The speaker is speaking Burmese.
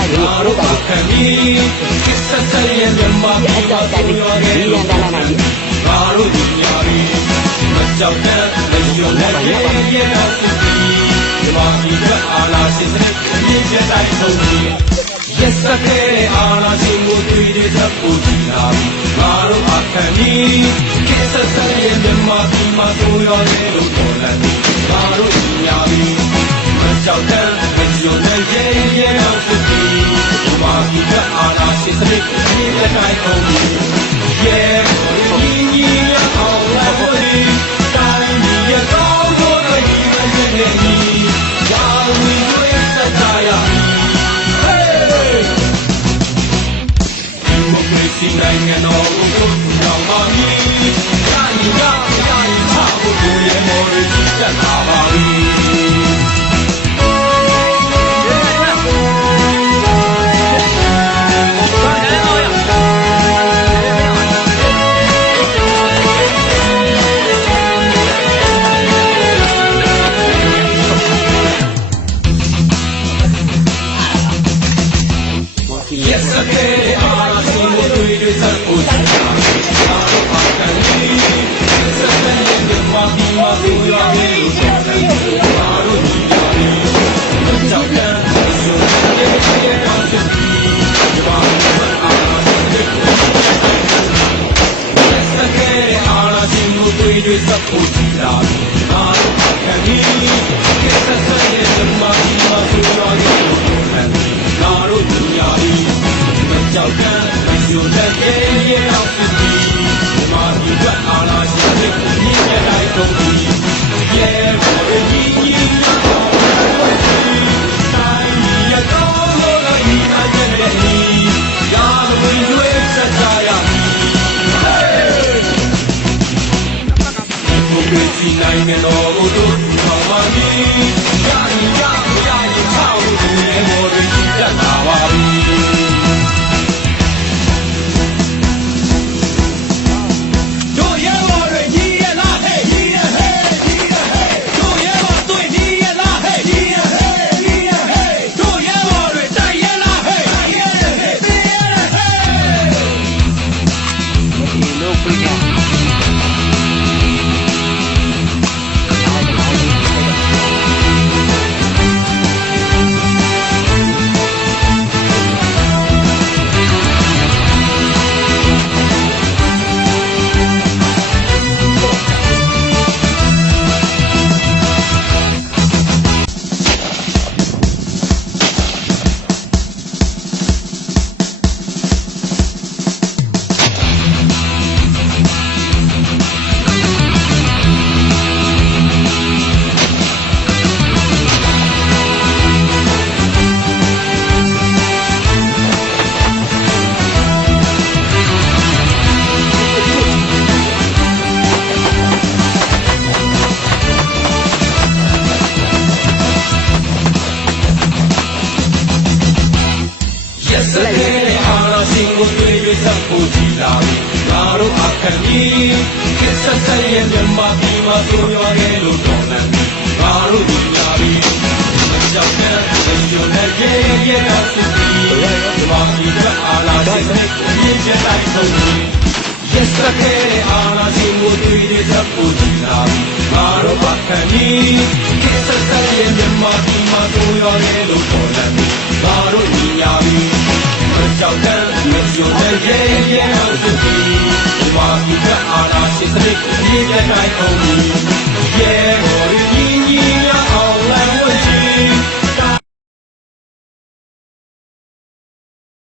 လာပြီငါတို့အခမ်းကြီးကစ်ဆက်ဆက်ရဲ့မြန်မာပြည်မှာတို့ရခဲ့လို့ငါတို့ညီညာပြီမကြောက်တဲ့မယုံတဲ့ရဲ့ရဲ့တော့သူဒီမှာပြည်ကအာလာစစ်တဲ့မြင့်တဲ့တိုင်းဆုံးကြီး Yes ကဲအာလာရှင်ကိုတွေ့တဲ့တပ်ကိုကြည်လာပြီငါတို့အခမ်းကြီးကစ်ဆက်ဆက်ရဲ့မြန်မာပြည်မှာတို့ရခဲ့လို့တော်လန်ပြီငါတို့ မြင့် Odila ဘုရားစီနိုင်ငံတော်ကိုတို့ဆောင်ပါမည်ရာညီရာရာညီချောင်းလူရဲ့ဘော်ရည်ကြီးတက်လာပါပြီတို့ရဲဘော်တွေကြီးရလားဟဲ့ကြီးရဟဲ့ကြီးရဟဲ့တို့ရဲဘော်တွေကြီးရလားဟဲ့ကြီးရဟဲ့ကြီးရဟဲ့တို့ရဲဘော်တွေတိုက်ရလားဟဲ့တိုက်ရဟဲ့တိုက်ရဟဲ့ဒီလိုပြရ Yes, I can. အားလုံးရှင်ကိုတွေ့ရစဖို့ကြည်လာပြီငါတို့အခမ်းကြီးကစ်ဆက်ဆက်ရဲ့မြန်မာပြည်မှာပြောရခဲ့လို့တော်လန်ပြီငါတို့ညီလာပြီမကြောက်တဲ့ဘယ်လိုလဲရဲ့ရဲ့တော့သူဒီမာဒီကအားလာတဲ့မြင်ချက်တိုင်းဆုံးပြီ Yes, I can. အားလုံးရှင်ကိုတွေ့ရစဖို့ကြည်လာပြီငါတို့အခမ်းကြီးကစ်ဆက်ဆက်ရဲ့မြန်မာပြည်မှာပြောရခဲ့လို့တော်လန်ပြီငါတို့ညီလာပြီ ကြောက်တမ်းမကြုံတဲ့ရဲရဲတော့သူကြီးဒီမှာဒီကအာနာရှင်စနစ်ကိုပြည့်ပြတ်နိုင်အောင်ဒီရဲဟော